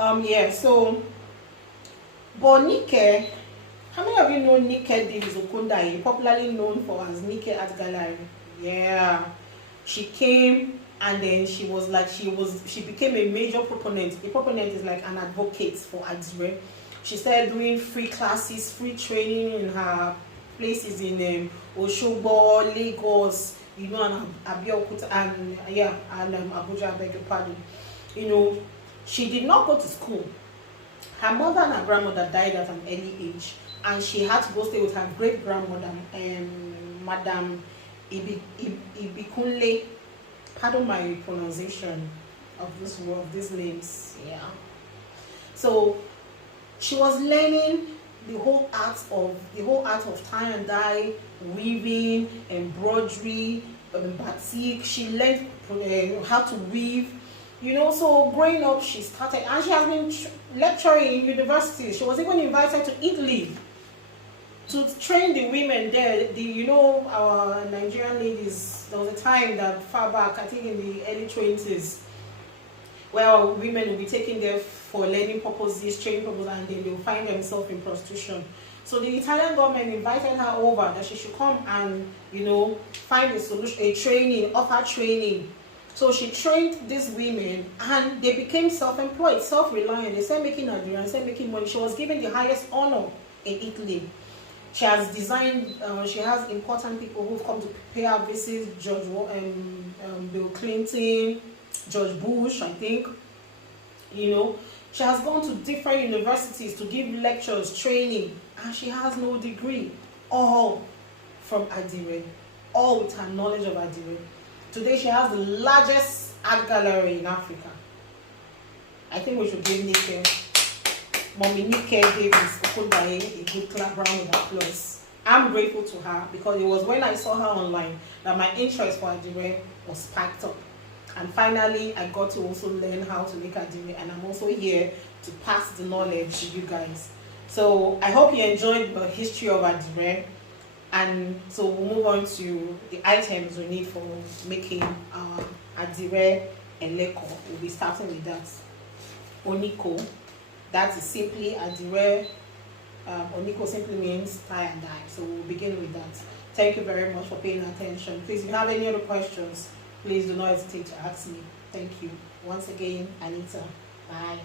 Yeah, so but Nike, how many of you know Nike Davis Okundaye, popularly known for as Nike Art Gallery? Yeah. She came and then she became a major proponent. A proponent is like an advocate for Adire. She started doing free classes, free training in her places in Oshogbo, Lagos, you know, and Abeokuta, and Abuja, I beg your pardon. You know, she did not go to school. Her mother and her grandmother died at an early age, and she had to go stay with her great grandmother, Madam Ibikunle. Pardon my pronunciation of these names. Yeah. So she was learning the whole art of tie and dye, weaving, embroidery, batik. She learned how to weave. You know, so growing up, she started, and she has been lecturing in universities. She was even invited to Italy to train the women there. Our Nigerian ladies, there was a time that far back, I think in the early 20s, where women will be taken there for learning purposes, training purposes, and then they'll find themselves in prostitution. So the Italian government invited her over that she should come and, find a solution, offer training. So she trained these women and they became self-employed, self-reliant. They started making Nigerian, started making money. She was given the highest honor in Italy. She has designed, she has important people who've come to pay her visits, Bill Clinton, George Bush, I think. She has gone to different universities to give lectures, training, and she has no degree. All from Adire, all with her knowledge of Adire. Today she has the largest art gallery in Africa. I think we should give Mommy Nike Davis Okundaye a good clap round of applause. I'm grateful to her because it was when I saw her online that my interest for Adire was sparked up. And finally, I got to also learn how to make Adire, and I'm also here to pass the knowledge to you guys. So I hope you enjoyed the history of Adire. And so we'll move on to the items we need for making our Adire Eleko. We'll be starting with that. Oniko. That is simply Adire. Oniko simply means tie and dye. So we'll begin with that. Thank you very much for paying attention. Please, if you have any other questions, please do not hesitate to ask me. Thank you. Once again, Anita. Bye.